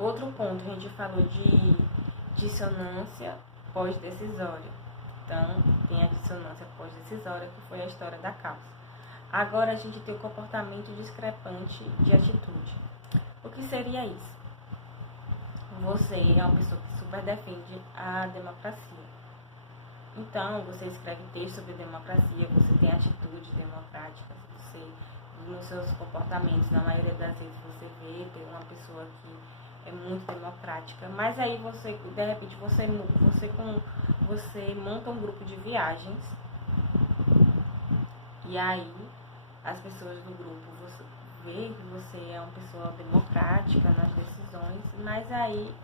Outro ponto, a gente falou de dissonância pós-decisória. Então, tem a dissonância pós-decisória, que foi a história da causa. Agora, a gente tem o comportamento discrepante de atitude. O que seria isso? Você é uma pessoa que super defende a democracia. Então, você escreve texto sobre democracia, você tem atitudes democráticas, você, nos seus comportamentos, na maioria das vezes, você vê tem uma pessoa que é muito democrática, mas aí você, de repente, você monta um grupo de viagens, e aí as pessoas do grupo, você vê que você é uma pessoa democrática nas decisões, mas aí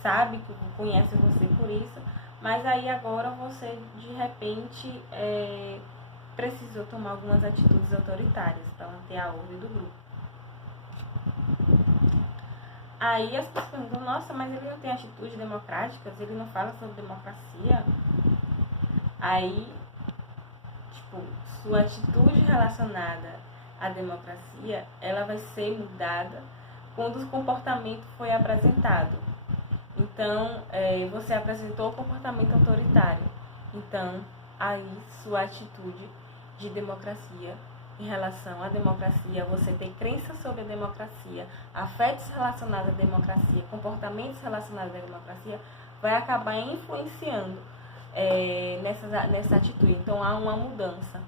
sabe que conhece você por isso, mas aí agora você de repente precisou tomar algumas atitudes autoritárias para manter a ordem do grupo. Aí as pessoas perguntam, nossa, mas ele não tem atitudes democráticas, ele não fala sobre democracia. Aí, tipo, sua atitude relacionada à democracia, ela vai ser mudada quando o comportamento foi apresentado. Então, você apresentou o comportamento autoritário. Então, aí sua atitude de democracia em relação à democracia, você tem crença sobre a democracia, afetos relacionados à democracia, comportamentos relacionados à democracia, vai acabar influenciando nessa atitude. Então, há uma mudança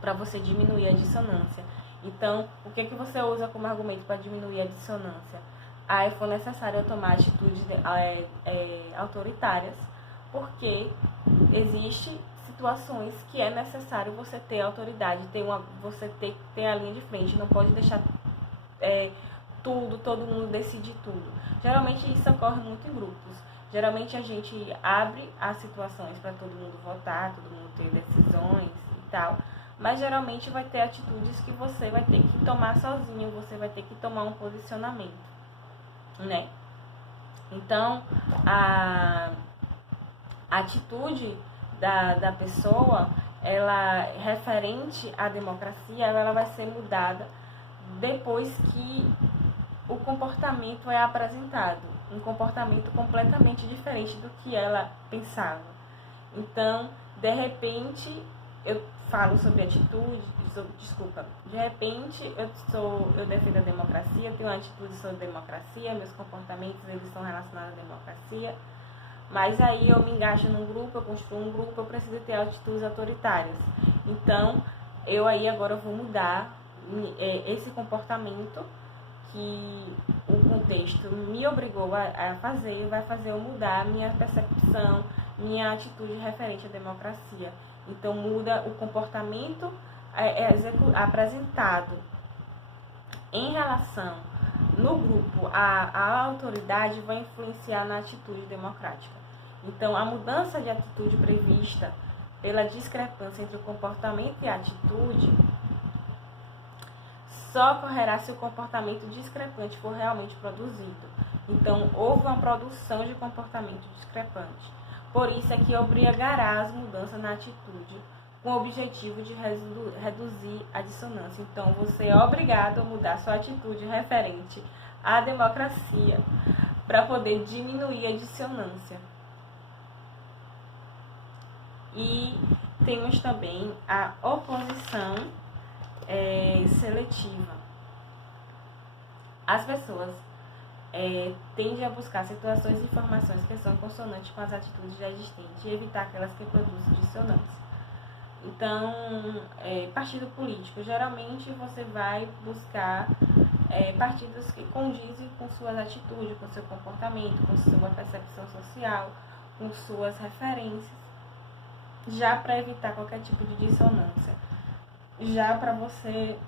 para você diminuir a dissonância. Então, o que você usa como argumento para diminuir a dissonância? Aí foi necessário tomar atitudes autoritárias, porque existe situações que é necessário você ter autoridade, você ter a linha de frente, não pode deixar todo mundo decidir tudo. Geralmente isso ocorre muito em grupos. Geralmente a gente abre as situações para todo mundo votar, todo mundo ter decisões e tal, mas geralmente vai ter atitudes que você vai ter que tomar sozinho, você vai ter que tomar um posicionamento, né? Então, a atitude da pessoa, ela referente à democracia, ela vai ser mudada depois que o comportamento é apresentado, um comportamento completamente diferente do que ela pensava. Então, de repente, eu falo sobre atitude, de repente eu defendo a democracia, tenho uma atitude sobre democracia, meus comportamentos eles são relacionados à democracia, mas aí eu me engajo num grupo, eu construo um grupo, eu preciso ter atitudes autoritárias. Então, eu aí agora vou mudar esse comportamento que o contexto me obrigou a fazer, vai fazer eu mudar a minha percepção, minha atitude referente à democracia. Então, muda o comportamento apresentado em relação no grupo. A autoridade vai influenciar na atitude democrática. Então, a mudança de atitude prevista pela discrepância entre o comportamento e a atitude só ocorrerá se o comportamento discrepante for realmente produzido. Então, houve uma produção de comportamento discrepante. Por isso é que obrigará as mudanças na atitude, com o objetivo de reduzir a dissonância. Então, você é obrigado a mudar sua atitude referente à democracia para poder diminuir a dissonância. E temos também a oposição seletiva. As pessoas tendem a buscar situações e informações que são consonantes com as atitudes já existentes e evitar aquelas que produzem dissonância. Então, partido político, geralmente você vai buscar partidos que condizem com suas atitudes, com seu comportamento, com sua percepção social, com suas referências, já para evitar qualquer tipo de dissonância, já para você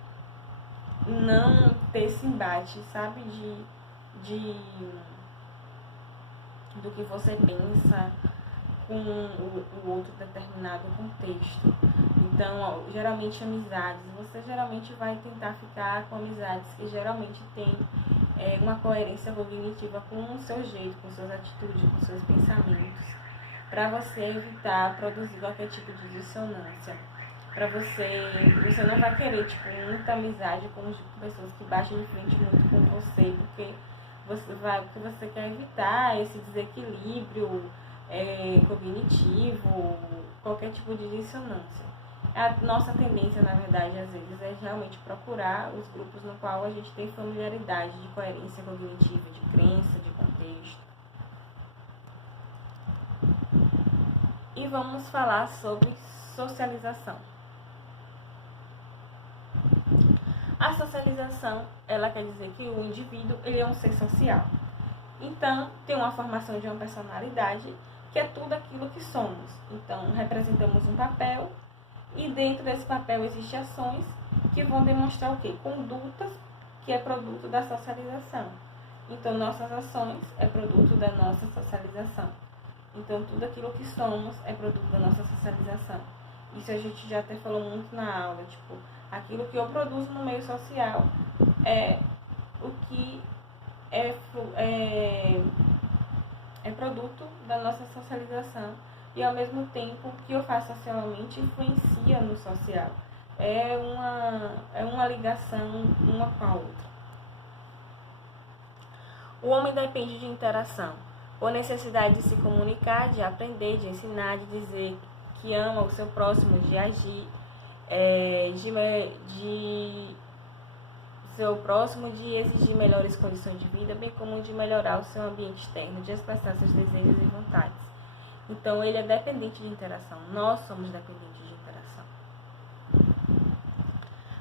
não ter esse embate, sabe, do que você pensa com o outro determinado contexto. Então, geralmente amizades, você geralmente vai tentar ficar com amizades que geralmente tem uma coerência cognitiva com o seu jeito, com suas atitudes, com seus pensamentos, para você evitar produzir qualquer tipo de dissonância. Para você não vai querer muita amizade com pessoas que batem de frente muito com você, porque porque você quer evitar esse desequilíbrio cognitivo, qualquer tipo de dissonância. A nossa tendência, na verdade, às vezes, é realmente procurar os grupos no qual a gente tem familiaridade de coerência cognitiva, de crença, de contexto. E vamos falar sobre socialização. A socialização, ela quer dizer que o indivíduo, ele é um ser social. Então, tem uma formação de uma personalidade, que é tudo aquilo que somos. Então, representamos um papel, e dentro desse papel existem ações que vão demonstrar o quê? Condutas, que é produto da socialização. Então, nossas ações é produto da nossa socialização. Então, tudo aquilo que somos é produto da nossa socialização. Isso a gente já até falou muito na aula, tipo, aquilo que eu produzo no meio social é o que é produto da nossa socialização e, ao mesmo tempo, o que eu faço socialmente influencia no social. É uma ligação uma com a outra. O homem depende de interação, por necessidade de se comunicar, de aprender, de ensinar, de dizer que ama o seu próximo, de agir, de seu próximo, de exigir melhores condições de vida, bem como de melhorar o seu ambiente externo, de expressar seus desejos e vontades. Então, ele é dependente de interação. Nós somos dependentes de interação.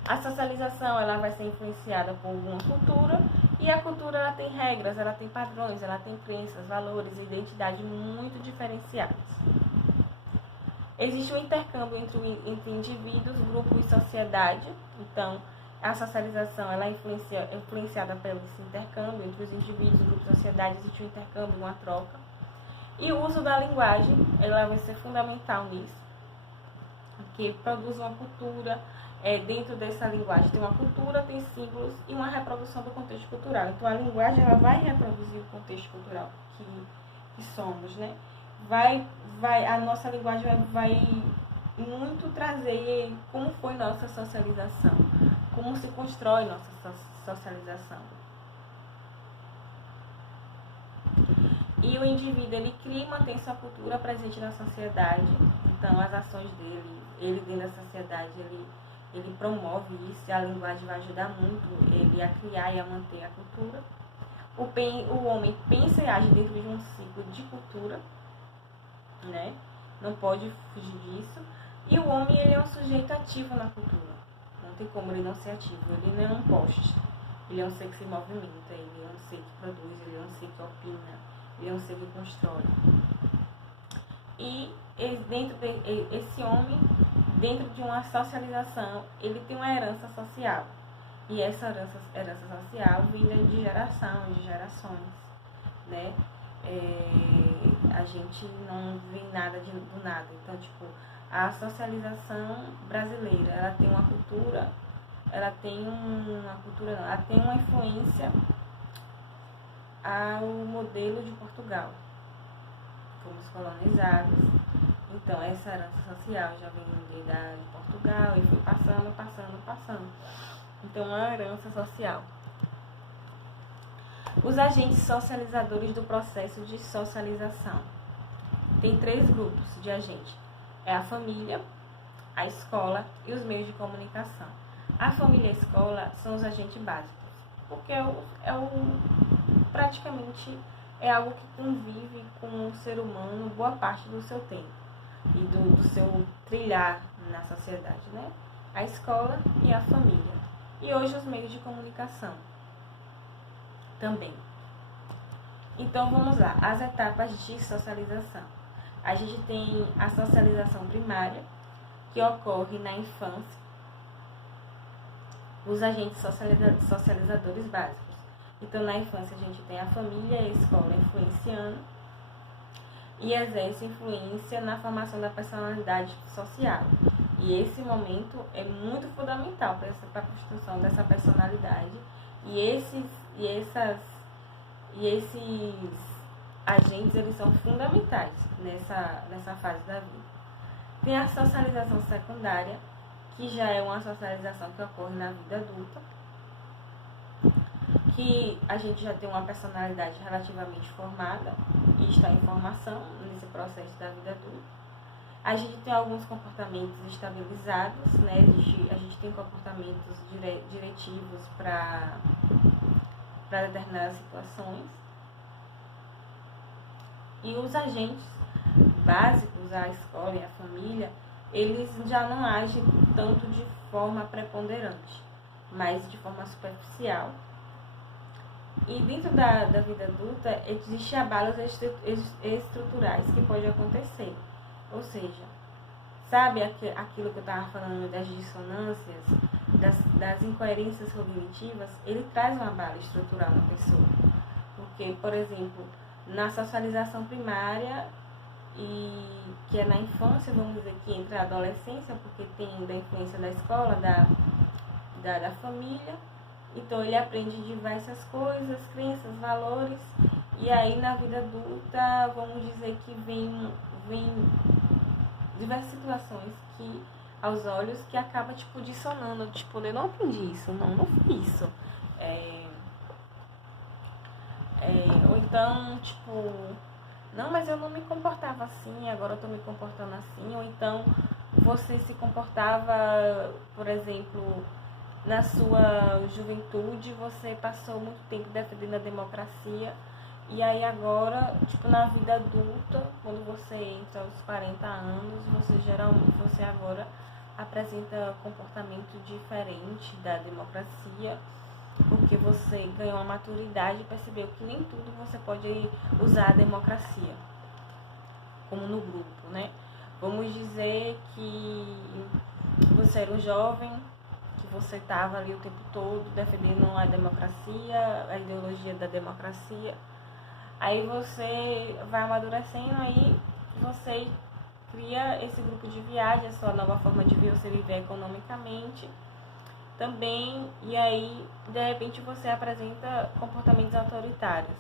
A socialização, ela vai ser influenciada por alguma cultura, e a cultura, ela tem regras, ela tem padrões, ela tem crenças, valores e identidade muito diferenciados. Existe um intercâmbio entre indivíduos, grupo e sociedade. Então, a socialização, ela é influenciada pelo intercâmbio entre os indivíduos, grupos e sociedade. Existe um intercâmbio, uma troca. E o uso da linguagem, ela vai ser fundamental nisso, porque produz uma cultura. Dentro dessa linguagem tem uma cultura, tem símbolos e uma reprodução do contexto cultural. Então, a linguagem, ela vai reproduzir o contexto cultural que somos, né? A nossa linguagem vai muito trazer como foi nossa socialização, como se constrói nossa socialização. E o indivíduo, ele cria e mantém sua cultura presente na sociedade. Então, as ações dele, ele dentro da sociedade, ele promove isso, e a linguagem vai ajudar muito ele a criar e a manter a cultura. O homem pensa e age dentro de um ciclo de cultura, né? Não pode fugir disso. E o homem, ele é um sujeito ativo na cultura. Não tem como ele não ser ativo. Ele não é um poste. Ele é um ser que se movimenta, ele é um ser que produz, ele é um ser que opina, ele é um ser que constrói. E esse homem, dentro de uma socialização, ele tem uma herança social. E essa herança social vem de geração, de gerações, né? A gente não vê nada do nada. Então, tipo, a socialização brasileira, ela tem uma cultura, ela tem uma influência ao modelo de Portugal. Fomos colonizados. Então, essa herança social já vem de Portugal e foi passando. Então, é uma herança social. Os agentes socializadores do processo de socialização. Tem 3 grupos de agentes. É a família, a escola e os meios de comunicação. A família e a escola são os agentes básicos, porque praticamente é algo que convive com o ser humano boa parte do seu tempo e do seu trilhar na sociedade, né? A escola e a família. E hoje os meios de comunicação também. Então, vamos lá. As etapas de socialização. A gente tem a socialização primária, que ocorre na infância. Os agentes socializadores básicos. Então, na infância, a gente tem a família e a escola influenciando e exerce influência na formação da personalidade social. E esse momento é muito fundamental para a construção dessa personalidade. E esses agentes, eles são fundamentais nessa fase da vida. Tem a socialização secundária, que já é uma socialização que ocorre na vida adulta, que a gente já tem uma personalidade relativamente formada e está em formação nesse processo da vida adulta. A gente tem alguns comportamentos estabilizados, né? A gente tem comportamentos diretivos para determinadas situações. E os agentes básicos, a escola e a família, eles já não agem tanto de forma preponderante, mas de forma superficial. E dentro da vida adulta, existem abalos estruturais que podem acontecer. Ou seja, sabe aquilo que eu estava falando das dissonâncias, das incoerências cognitivas? Ele traz um abalo estrutural na pessoa. Porque, por exemplo, na socialização primária, e que é na infância, vamos dizer que entra a adolescência, porque tem da influência da escola, da família. Então ele aprende diversas coisas, crenças, valores, e aí na vida adulta, vamos dizer que vem diversas situações que, aos olhos, que acaba, tipo, dissonando, tipo, eu não aprendi isso, não fiz isso. Ou então, tipo, não, mas eu não me comportava assim, agora eu tô me comportando assim. Ou então, você se comportava, por exemplo, na sua juventude, você passou muito tempo defendendo a democracia, e aí agora, tipo, na vida adulta, quando você entra aos 40 anos, você agora apresenta comportamento diferente da democracia, porque você ganhou a maturidade e percebeu que nem tudo você pode usar a democracia, como no grupo, né? Vamos dizer que você era um jovem, que você estava ali o tempo todo defendendo a democracia, a ideologia da democracia. Aí você vai amadurecendo, aí você cria esse grupo de viagem, a sua nova forma de ver, você viver economicamente também, e aí de repente você apresenta comportamentos autoritários.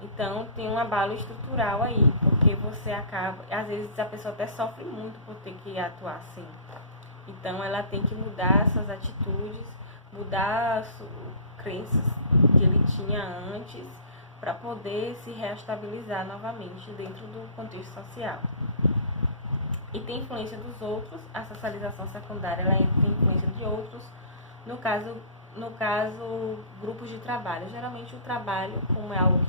Então tem um abalo estrutural aí, porque você acaba, às vezes a pessoa até sofre muito por ter que atuar assim. Então ela tem que mudar suas atitudes, mudar as crenças que ele tinha antes, para poder se reestabilizar novamente dentro do contexto social. E tem influência dos outros, a socialização secundária ela tem influência de outros, no caso grupos de trabalho. Geralmente o trabalho, como é algo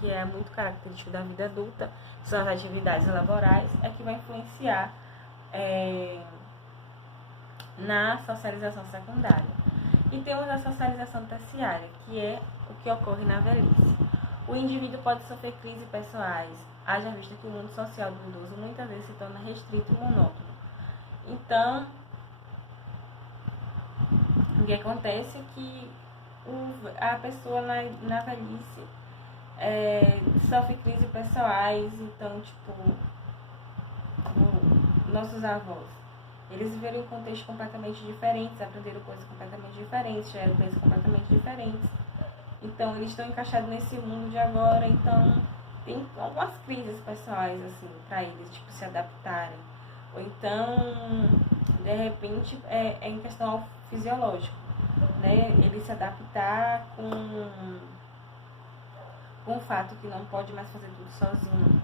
que é muito característico da vida adulta, são as atividades laborais, é que vai influenciar na socialização secundária. E temos a socialização terciária, que é o que ocorre na velhice. O indivíduo pode sofrer crises pessoais, haja vista que o mundo social do idoso muitas vezes se torna restrito e monótono. Então, o que acontece é que a pessoa na velhice sofre crises pessoais. Então, tipo, nossos avós, eles viveram em contextos completamente diferentes, aprenderam coisas completamente diferentes, tiveram coisas completamente diferentes. Então, eles estão encaixados nesse mundo de agora, então tem algumas crises pessoais, assim, para eles, tipo, se adaptarem. Ou então, de repente, é em questão fisiológica, né? Ele se adaptar com o fato que não pode mais fazer tudo sozinho,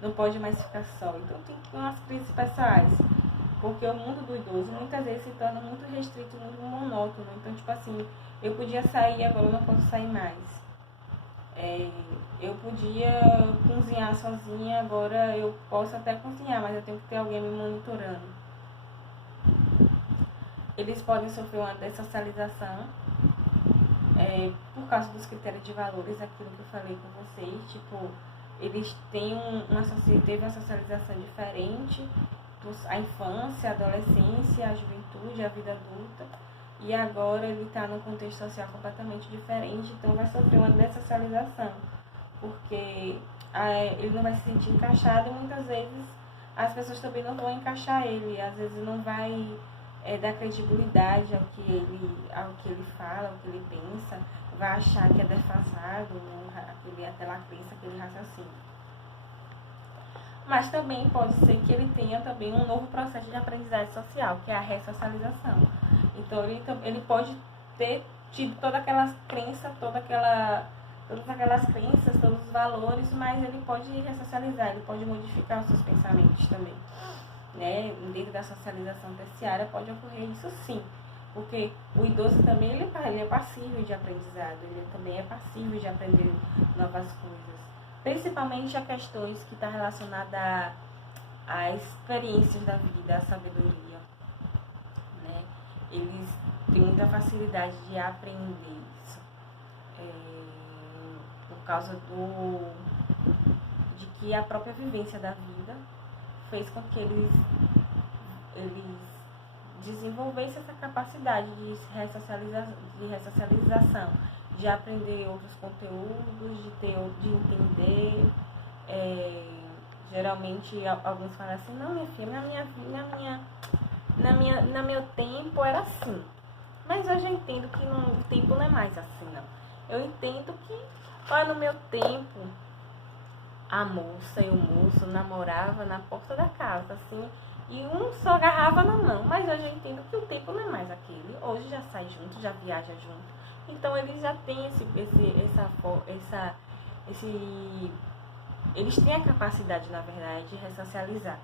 não pode mais ficar só. Então, tem umas crises pessoais, porque o mundo do idoso muitas vezes se torna muito restrito, muito monótono. Então, tipo assim, eu podia sair, agora eu não posso sair mais. Eu podia cozinhar sozinha, agora eu posso até cozinhar, mas eu tenho que ter alguém me monitorando. Eles podem sofrer uma dessocialização por causa dos critérios de valores, aquilo que eu falei com vocês. Tipo, eles têm teve uma socialização diferente, a infância, a adolescência, a juventude, a vida adulta, e agora ele está num contexto social completamente diferente, então vai sofrer uma dessocialização, porque ele não vai se sentir encaixado, e muitas vezes as pessoas também não vão encaixar ele, às vezes não vai dar credibilidade ao que ele fala, ao que ele pensa, vai achar que é defasado, aquela crença, aquele raciocínio. Mas também pode ser que ele tenha também um novo processo de aprendizagem social, que é a ressocialização. Então ele pode ter tido todas aquelas crenças, todas aquelas crenças, todos os valores, mas ele pode ressocializar, ele pode modificar os seus pensamentos também. Né? Dentro da socialização terciária pode ocorrer isso sim, porque o idoso também ele é passível de aprendizado, ele também é passível de aprender novas coisas, principalmente a questões que estão relacionadas a experiências da vida, a sabedoria, né? Eles têm muita facilidade de aprender isso, por causa de que a própria vivência da vida fez com que eles desenvolvessem essa capacidade de ressocialização, de aprender outros conteúdos, de entender. Geralmente alguns falam assim, não, minha filha, no meu tempo era assim. Mas hoje eu entendo que o tempo não é mais assim, não. Eu entendo que, no meu tempo, a moça e o moço namoravam na porta da casa, assim, e um só agarrava na mão. Mas hoje eu entendo que o tempo não é mais aquele. Hoje já sai junto, já viaja junto. Então eles já têm eles têm a capacidade, na verdade, de ressocializar.